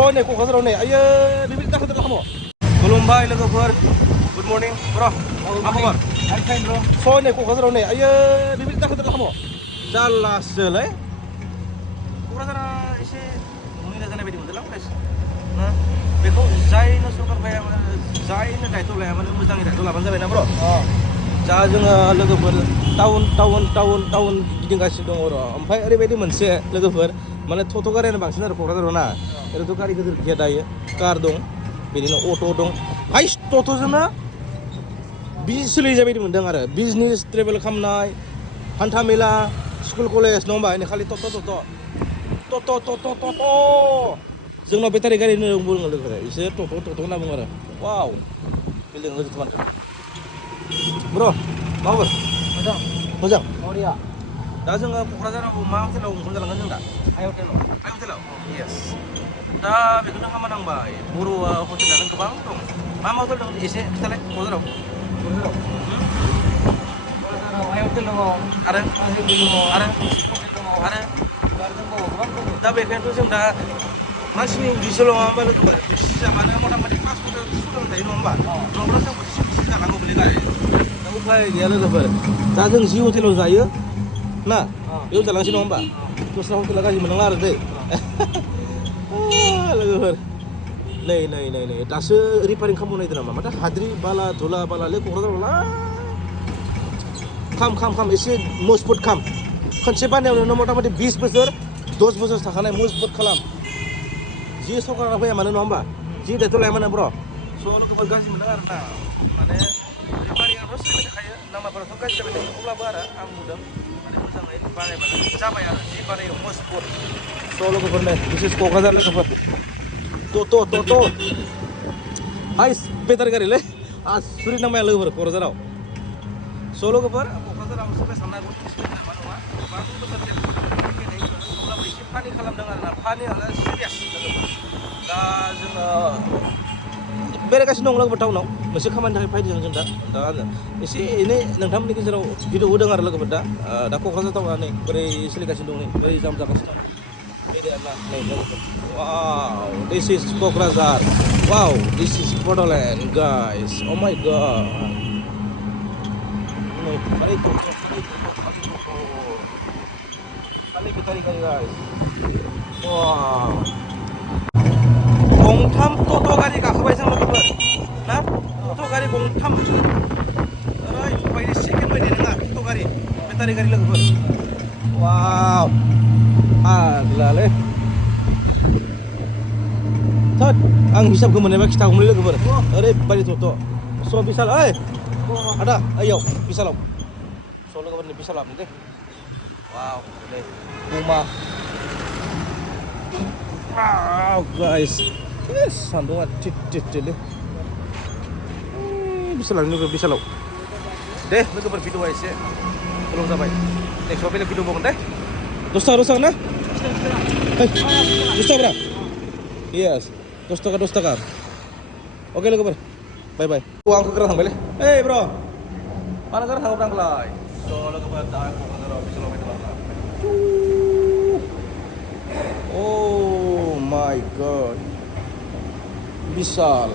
Soalnya kok nih, ayo bibit tak ketemu kamu. खुलुमबाय लोगोफोर, good morning ब्र, मा खबर? bro. Soalnya kok nih, ayo bibit tak ketemu kamu. Jalasलै, क'क्राझारा एसे मैला जानाय बायदि मोनदोंलां गाइस। ना बेखौ जायनो सरकारफोरा जायनो दायथ' लाया माने मोजाङै दायथ' लाबानो जाबाय ना ब्र। दा जोङो लोगोफोर टाउन गिदिंगासिनो दङ र'। ओमफ्राय ओरैबायदि मोनसे लोगोफोर माने टट' गारियानो बांसिन आरो क'क्राझाराव ना। ओरैनोथ' गारि गिदिर गैया दायो, कार दं, बिदिनो अट' दं। हाइस टट'जोंनो बिजनेस सोलिजाबाय बायदि मोनदों आरो बिजनेस ट्रेभेल खालामनाय, हान्था मेला, स्कुल कलेज नङा होमबा? खालि टट'। जोंनाव बेटारि गारि होनना बुङो लोगोफोरा, इसोर टट' होनना बुङो आरो। वाव, बिल्डिं गोजौथार। ब्र, मा खबर? मोजां। Korea. दा जोङो क'क्राझाराव मा हटेलाव ओंखाम जालांगोन जों दा? Ayo hotel. आइ हटेलाव? येस। दा बेखौनो हामा नांबाय, बर'आ हटेलानो गोबां दं। मा हटेल दं एसे खिथालाय क'क्राझाराव? Korea. Ayo hotel dong. आरो Masih belum. आरो Hotel dong. आरो Garden dong. दा बेखायनोथ' जों दा मानसिनि उदैसल' नङा होमबा लोगोफोर? बोथिसे जाबानो मथा-मथि 5 हटेल सुदाम थायो नङा होमबा? नङाब्ला जों बोथिसे जानांगौमोनलै गाय। दा उफाय गैया लोगोफोर। दा जों जि हटेलाव जायो ना, बेयाव जालांसै नङा होमबा? दस्रा हटेला गाज्रि मोननांला आरो दै। लोगोफोर, नै दासो रिपारिं खालामनो नागिरदों नामा? माथो हाद्रि बाला धुला बालालै क'क्राझारावला। खाम एसे मजबुत खाम। खनसे बानायावनो मथा-मथि 20 बोसोर 10 बोसोर थाखानाय मजबुत खालाम। जि सरकारा फैया मानो नङा होमबा? जि दायथ' लाया मानो ब्र'। स' लोगोफोर गाज्रि मोनदों आरो ना। माने रिपारिंआथ' सोलिबाय थाखायो, लामाफोराथ' गाज्रि जाबाय थायो। अब्लाबो आरो आं नुदों माने मोजाङै बानायबानो जाबाय आरो जि बानायो मजबुत। स' लोगोफोर नै, बिसेस क'क्राझार लोगोफोर। टट'। हाइस बेटारि गारिलै, आसुरित नांबाय लोगोफोर क'क्राझाराव। स' लोगोफोर क'क्राझाराव सोरबा साननो हागौ टुरिस्टफोर नामा नङा, गोबां बोसोरनिफ्राय फैनाय अब्लाबो एसे फानि खालामदों आरो ना, फानियानो सिरियास लोगोफोर। दा जोङो बेरायगासिनो दं लोगोफोर टाउनाव, मोनसे खामानिनि थाखाय फैदों जों दा एसे एनै नोंथांमोननि गेजेराव भिडिअ होदों आरो लोगोफोर दा क'क्राझार टाउना नै बोरै सोलिगासिनो दं, नै बोरै जाम जागासिनो दं। बेनो आरोना नै लोगोफोर। वाव, दिस इज क'क्राझार। वाव, दिस इज बड'लेण्ड गाइस। अ माय गड। नै खालि बेटारि गारि गाइस। वाव, गंथाम टट' गारि गाखोबाय जों लोगोफोर ना, टट' गारि गंथाम। ओरैबायदि सेकेन्ड बायदि नङा टट' गारि, बेटारि गारि लोगोफोर। वाव, आग्लालै। थोद, आं हिसाबखौ मोननायबा खिथागौमोनलै लोगोफोर। ओरैबायदि टट'। स' बिशाल, ओइ आदा ओइयाव बिशालाव। स' लोगोफोरनि बिशाल हाबनो दे। वाव, नै पुमा। वाव गाइस, सान्दुंआ थिथलै। बिशालाव लोगो बिशालाव। दे लोगोफोर भिडिअआ एसे गोलाव जाबाय। नेक्स्टआव बेलेग भिडिअ बावगोन दे। 10 थाखा ना? 10 थाखा। Yes, 10 थाखा। Oke लोगोफोर, बाय बाय। आंखौ गारना थांबायलै। ओइ ब्र, मानो गारना थाङोब्रा आंखौलाय? स' लोगोफोर दा क'क्राझाराव बिशालाव फैदों आरोना। Oh my god, Bishal.